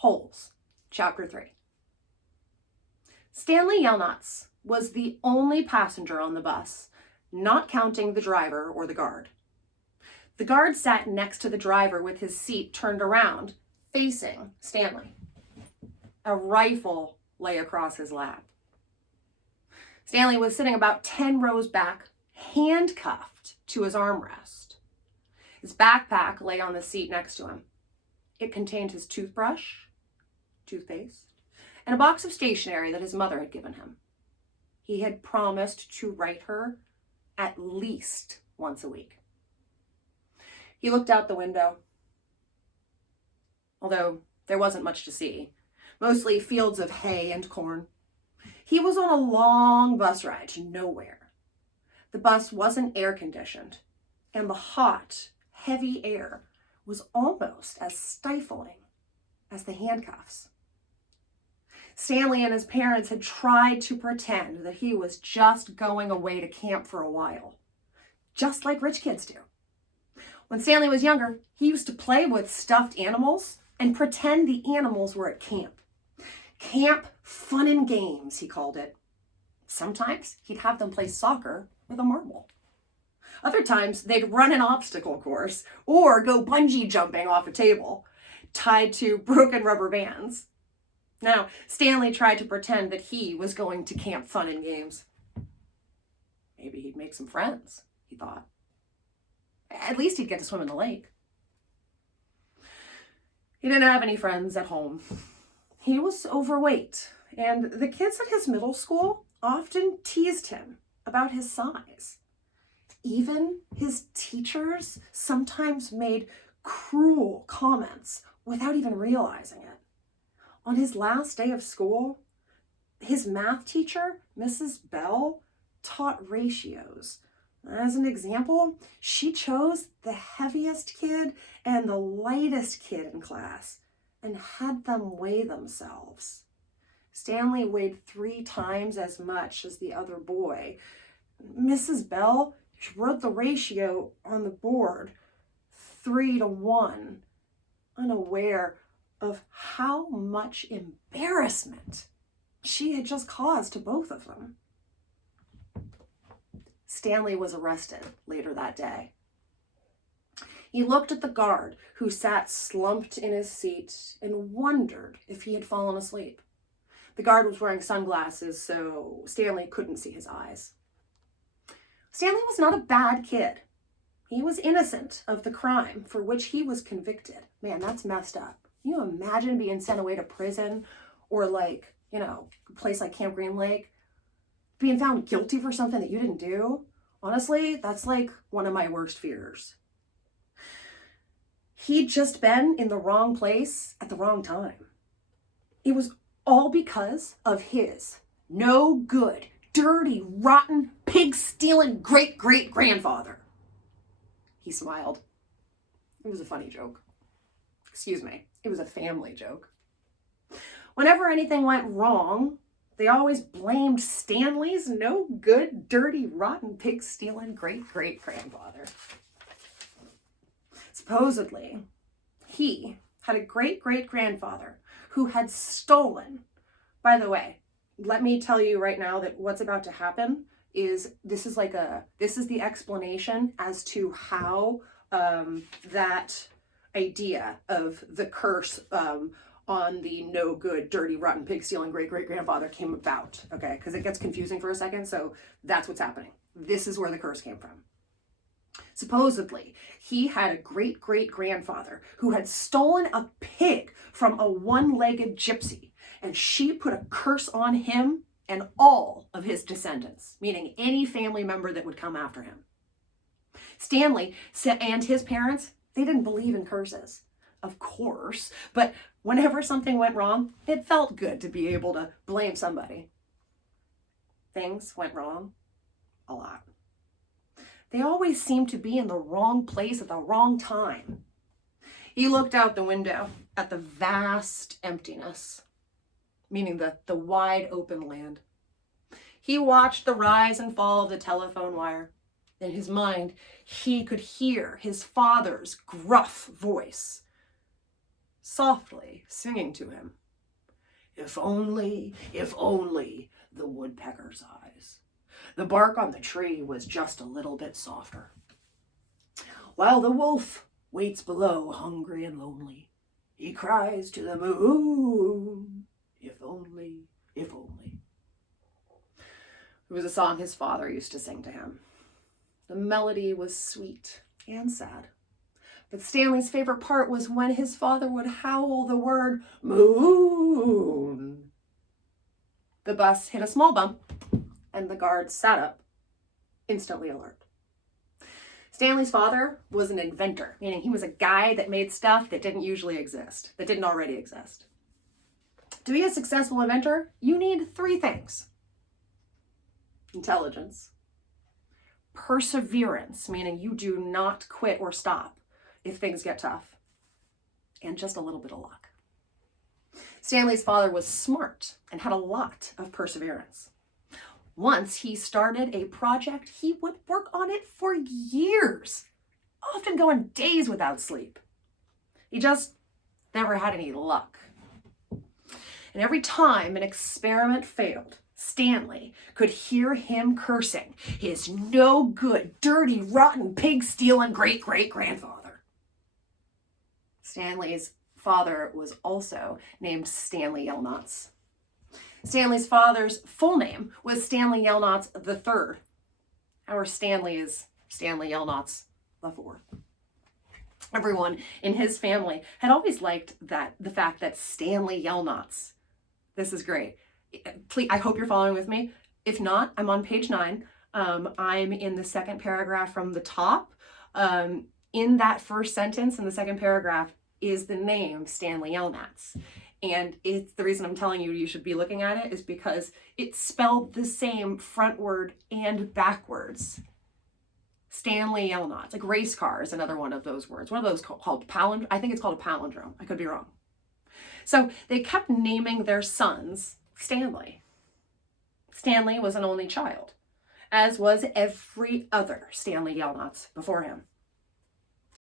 Holes, Chapter 3. Stanley Yelnats was the only passenger on the bus, not counting the driver or the guard. The guard sat next to the driver with his seat turned around, facing Stanley. A rifle lay across his lap. Stanley was sitting about 10 rows back, handcuffed to his armrest. His backpack lay on the seat next to him. It contained his toothbrush, toothpaste, and a box of stationery that his mother had given him. He had promised to write her at least once a week. He looked out the window, although there wasn't much to see, mostly fields of hay and corn. He was on a long bus ride to nowhere. The bus wasn't air-conditioned, and the hot, heavy air was almost as stifling as the handcuffs. Stanley and his parents had tried to pretend that he was just going away to camp for a while, just like rich kids do. When Stanley was younger, he used to play with stuffed animals and pretend the animals were at camp. Camp Fun and Games, he called it. Sometimes he'd have them play soccer with a marble. Other times they'd run an obstacle course or go bungee jumping off a table, tied to broken rubber bands. Now, Stanley tried to pretend that he was going to Camp Fun and Games. Maybe he'd make some friends, he thought. At least he'd get to swim in the lake. He didn't have any friends at home. He was overweight, and the kids at his middle school often teased him about his size. Even his teachers sometimes made cruel comments without even realizing it. On his last day of school, his math teacher, Mrs. Bell, taught ratios. As an example, she chose the heaviest kid and the lightest kid in class and had them weigh themselves. Stanley weighed 3 times as much as the other boy. Mrs. Bell wrote the ratio on the board, 3-to-1, unaware of how much embarrassment she had just caused to both of them. Stanley was arrested later that day. He looked at the guard who sat slumped in his seat and wondered if he had fallen asleep. The guard was wearing sunglasses, so Stanley couldn't see his eyes. Stanley was not a bad kid. He was innocent of the crime for which he was convicted. Man, that's messed up. Can you imagine being sent away to prison or a place like Camp Green Lake? Being found guilty for something that you didn't do? Honestly, that's like one of my worst fears. He'd just been in the wrong place at the wrong time. It was all because of his no good, dirty, rotten, pig-stealing great-great-grandfather. He smiled. It was a funny joke. Excuse me, it was a family joke. Whenever anything went wrong, they always blamed Stanley's no good, dirty, rotten, pig-stealing great-great-grandfather. Supposedly, he had a great-great-grandfather who had stolen. By the way, let me tell you right now that what's about to happen is this is the explanation as to how that idea of the curse on the no good, dirty, rotten, pig stealing great-great-grandfather came about, okay? Because it gets confusing for a second, so that's what's happening. This is where the curse came from. Supposedly, he had a great-great-grandfather who had stolen a pig from a one-legged gypsy, and she put a curse on him and all of his descendants, meaning any family member that would come after him. Stanley and his parents, they didn't believe in curses, of course, but whenever something went wrong, it felt good to be able to blame somebody. Things went wrong a lot. They always seemed to be in the wrong place at the wrong time. He looked out the window at the vast emptiness, meaning the wide open land. He watched the rise and fall of the telephone wire. In his mind, he could hear his father's gruff voice. softly singing to him, if only the woodpecker's eyes. The bark on the tree was just a little bit softer. While the wolf waits below, hungry and lonely, he cries to the moon, if only, if only. It was a song his father used to sing to him. The melody was sweet and sad. But Stanley's favorite part was when his father would howl the word moon. The bus hit a small bump, and the guard sat up, instantly alert. Stanley's father was an inventor, meaning he was a guy that made stuff that didn't usually exist, that didn't already exist. To be a successful inventor, you need 3 things. Intelligence, perseverance, meaning you do not quit or stop if things get tough, and just a little bit of luck. Stanley's father was smart and had a lot of perseverance. Once he started a project, he would work on it for years, often going days without sleep. He just never had any luck. And every time an experiment failed, Stanley could hear him cursing his no good, dirty, rotten, pig-stealing great-great-grandfather. Stanley's father was also named Stanley Yelnats. Stanley's father's full name was Stanley Yelnats III. Our Stanley is Stanley Yelnats IV. Everyone in his family had always liked the fact that Stanley Yelnats. This is great. Please, I hope you're following with me. If not, I'm on page 9. I'm in the second paragraph from the top. In that first sentence in the second paragraph is the name Stanley Yelnats. And it's the reason I'm telling you should be looking at it is because it's spelled the same frontward and backwards. Stanley Yelnats, like race car is another one of those words. What are those called? Palindrome? I think it's called a palindrome. I could be wrong. So they kept naming their sons Stanley. Stanley was an only child, as was every other Stanley Yelnats before him.